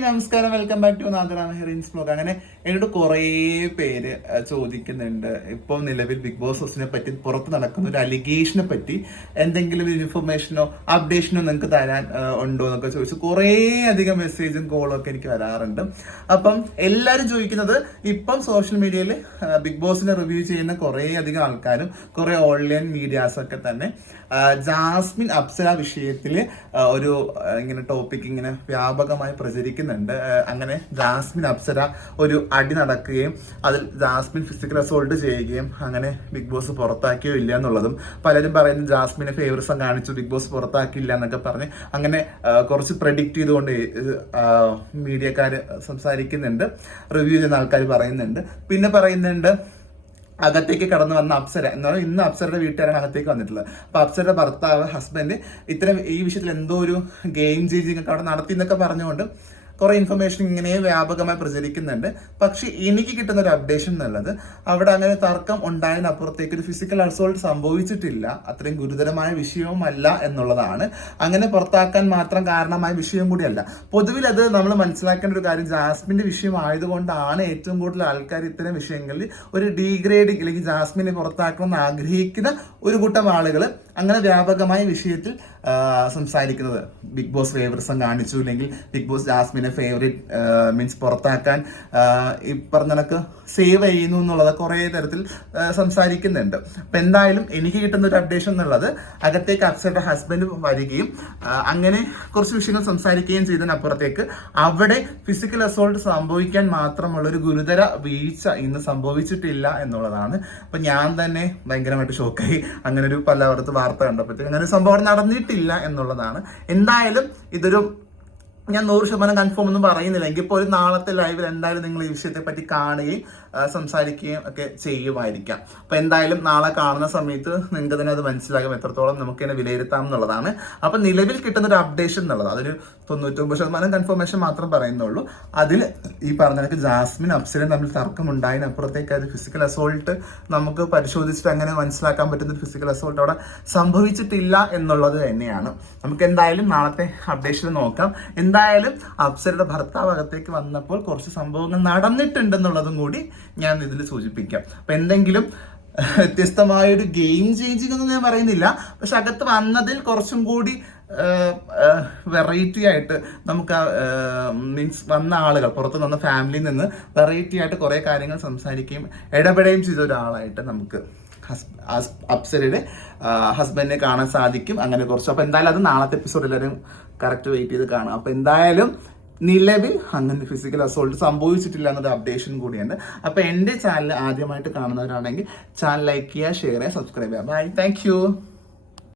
നമസ്കാരം. Welcome back to നാദറാം ഹെറിൻസ് ബ്ലോഗ് അങ്ങനെ എന്നോട് കുറേ പേര് ചോദിക്കുന്നുണ്ട്. ഇപ്പോൾ നിലവിൽ ബിഗ് ബോസ് ഹൗസിനെ പറ്റി പുറത്ത് നടക്കുന്ന ഒരു അലിഗേഷനെ പറ്റി എന്തെങ്കിലും ഒരു ഇൻഫർമേഷനോ അപ്ഡേഷനോ നിങ്ങൾക്ക് തരാൻ ഉണ്ടോ എന്നൊക്കെ ചോദിച്ചു കുറേ അധികം മെസ്സേജും കോളും ഒക്കെ എനിക്ക് വരാറുണ്ട്. അപ്പം എല്ലാവരും ചോദിക്കുന്നത് ഇപ്പം സോഷ്യൽ മീഡിയയിൽ ബിഗ് ബോസിനെ റിവ്യൂ ചെയ്യുന്ന കുറേ അധികം ആൾക്കാരും കുറേ ഓൺലൈൻ മീഡിയാസ് ഒക്കെ തന്നെ ജാസ്മിൻ അപ്സര വിഷയത്തിൽ ഒരു ഇങ്ങനെ ടോപ്പിക് ഇങ്ങനെ വ്യാപകമായി പ്രചരിക്കുന്നുണ്ട് ആ, അങ്ങനെ ജാസ്മിൻ അപ്സര ഒരു അടി നടക്കുകയും അതിൽ ജാസ്മിൻ ഫിസിക്കൽ അസോൾട്ട് ചെയ്യുകയും അങ്ങനെ ബിഗ് ബോസ് പുറത്താക്കിയോ ഇല്ല എന്നുള്ളതും പലരും പറയുന്നു ജാസ്മിനെ ഫേവറിസം കാണിച്ചു ബിഗ് ബോസ് പുറത്താക്കിയില്ല എന്നൊക്കെ പറഞ്ഞ് അങ്ങനെ കുറച്ച് പ്രഡിക്റ്റ് ചെയ്തുകൊണ്ട് മീഡിയക്കാർ സംസാരിക്കുന്നുണ്ട് റിവ്യൂ ചെയ്യുന്ന ആൾക്കാർ പറയുന്നുണ്ട്. പിന്നെ പറയുന്നുണ്ട് അകത്തേക്ക് കടന്നു വന്ന അപ്സര എന്ന് പറഞ്ഞാൽ ഇന്ന് അപ്സരയുടെ വീട്ടുകാരാണ് അകത്തേക്ക് വന്നിട്ടുള്ളത്. അപ്പൊ അപ്സരയുടെ ഭർത്താവ് ഹസ്ബൻഡ് ഇത്തരം ഈ വിഷയത്തിൽ എന്തോ ഒരു ഗെയിം ചേഞ്ചിങ് ഒക്കെ അവിടെ നടത്തി എന്നൊക്കെ പറഞ്ഞുകൊണ്ട് കുറെ ഇൻഫർമേഷൻ ഇങ്ങനെ വ്യാപകമായി പ്രചരിക്കുന്നുണ്ട്. പക്ഷേ എനിക്ക് കിട്ടുന്ന ഒരു അപ്ഡേഷൻ എന്നുള്ളത് അവിടെ അങ്ങനെ തർക്കം ഉണ്ടായതിനപ്പുറത്തേക്ക് ഒരു ഫിസിക്കൽ അസോൾട്ട് സംഭവിച്ചിട്ടില്ല. അത്രയും ഗുരുതരമായ വിഷയവുമല്ല എന്നുള്ളതാണ്. അങ്ങനെ പുറത്താക്കാൻ മാത്രം കാരണമായ വിഷയം കൂടിയല്ല. പൊതുവിൽ അത് നമ്മൾ മനസ്സിലാക്കേണ്ട ഒരു കാര്യം ജാസ്മിന്റെ വിഷയം ആയതുകൊണ്ടാണ് ഏറ്റവും കൂടുതൽ ആൾക്കാർ ഇത്തരം വിഷയങ്ങളിൽ ഒരു ഡീഗ്രേഡിങ് അല്ലെങ്കിൽ ജാസ്മിനെ പുറത്താക്കണമെന്ന് ആഗ്രഹിക്കുന്ന ഒരു കൂട്ടം ആളുകൾ അങ്ങനെ വ്യാപകമായ വിഷയത്തിൽ സംസാരിക്കുന്നത്. ബിഗ് ബോസ് ഫേവറിസം കാണിച്ചു അല്ലെങ്കിൽ ബിഗ് ബോസ് ജാസ്മിനെ ഫേവറേറ്റ് മീൻസ് പുറത്താക്കാൻ ഈ പറഞ്ഞ കണക്ക് സേവ് ചെയ്യുന്നു എന്നുള്ളത് കുറേ തരത്തിൽ സംസാരിക്കുന്നുണ്ട്. അപ്പം എന്തായാലും എനിക്ക് കിട്ടുന്ന ഒരു അപ്ഡേഷൻ എന്നുള്ളത് അകത്തേക്ക് അപ്സയുടെ ഹസ്ബൻഡ് വരികയും അങ്ങനെ കുറച്ച് വിഷയങ്ങൾ സംസാരിക്കുകയും ചെയ്തതിനപ്പുറത്തേക്ക് അവിടെ ഫിസിക്കൽ അസോൾട്ട് സംഭവിക്കാൻ മാത്രമുള്ളൊരു ഗുരുതര വീഴ്ച ഇന്ന് സംഭവിച്ചിട്ടില്ല എന്നുള്ളതാണ്. അപ്പം ഞാൻ തന്നെ ഭയങ്കരമായിട്ട് ഷോക്കായി അങ്ങനെ ഒരു പലവർത്ത് വാർത്ത കണ്ടപ്പോഴത്തേക്ക് അങ്ങനെ സംഭവം നടന്നിട്ടില്ല എന്നുള്ളതാണ്. എന്തായാലും ഇതൊരു ഞാൻ നൂറ് ശതമാനം കൺഫേം ഒന്നും പറയുന്നില്ല. എങ്കിൽ പോലും നാളത്തെ ലൈവിൽ എന്തായാലും നിങ്ങൾ ഈ വിഷയത്തെ പറ്റി കാണുകയും സംസാരിക്കുകയും ഒക്കെ ചെയ്യുമായിരിക്കാം. അപ്പൊ എന്തായാലും നാളെ കാണുന്ന സമയത്ത് നിങ്ങൾക്ക് തന്നെ അത് മനസ്സിലാകും. എത്രത്തോളം നമുക്ക് തന്നെ വിലയിരുത്താം എന്നുള്ളതാണ്. അപ്പൊ നിലവിൽ കിട്ടുന്ന ഒരു അപ്ഡേഷൻ എന്നുള്ളത്. അതൊരു തൊണ്ണൂറ്റൊമ്പത് ശതമാനം കൺഫർമേഷൻ മാത്രം പറയുന്നുള്ളൂ. അതിൽ ഈ പറഞ്ഞ ജാസ്മിൻ അപ്സരൻ തമ്മിൽ തർക്കം ഉണ്ടായതിനപ്പുറത്തേക്ക് അത് ഫിസിക്കൽ അസോൾട്ട് നമുക്ക് പരിശോധിച്ചിട്ട് അങ്ങനെ മനസ്സിലാക്കാൻ പറ്റുന്ന ഫിസിക്കൽ അസോൾട്ട് അവിടെ സംഭവിച്ചിട്ടില്ല എന്നുള്ളത് തന്നെയാണ്. നമുക്ക് എന്തായാലും നാളത്തെ അപ്ഡേഷൻ നോക്കാം. എന്തായാലും അപ്സരയുടെ ഭർത്താവ് അകത്തേക്ക് വന്നപ്പോൾ കുറച്ച് സംഭവങ്ങൾ നടന്നിട്ടുണ്ടെന്നുള്ളതും കൂടി ഞാൻ ഇതിൽ സൂചിപ്പിക്കാം. അപ്പം എന്തെങ്കിലും വ്യത്യസ്തമായ ഒരു ഗെയിം ചേഞ്ചിങ് ഒന്നും ഞാൻ പറയുന്നില്ല. പക്ഷെ അകത്ത് വന്നതിൽ കുറച്ചും കൂടി വെറൈറ്റി ആയിട്ട് നമുക്ക് മീൻസ് വന്ന ആളുകൾ പുറത്ത് വന്ന ഫാമിലിയിൽ നിന്ന് വെറൈറ്റി ആയിട്ട് കുറേ കാര്യങ്ങൾ സംസാരിക്കുകയും ഇടപെടുകയും ചെയ്ത ഒരാളായിട്ട് നമുക്ക് അപ്സരയുടെ ഹസ്ബൻഡിനെ കാണാൻ സാധിക്കും. അങ്ങനെ കുറച്ച്. അപ്പോൾ എന്തായാലും അത് നാളത്തെ എപ്പിസോഡിൽ എല്ലാവരും കറക്റ്റ് വെയിറ്റ് ചെയ്ത് കാണാം. അപ്പോൾ എന്തായാലും നിലവിൽ അങ്ങനെ ഫിസിക്കൽ അസോൾട്ട് സംഭവിച്ചിട്ടില്ല എന്നൊരു അപ്ഡേഷൻ കൂടിയുണ്ട്. അപ്പൊ എന്റെ ചാനൽ ആദ്യമായിട്ട് കാണുന്നവരാണെങ്കിൽ ചാനൽ ലൈക്ക് ചെയ്യുക ഷെയർ ചെയ്യുക സബ്സ്ക്രൈബ് ചെയ്യുക. Bye thank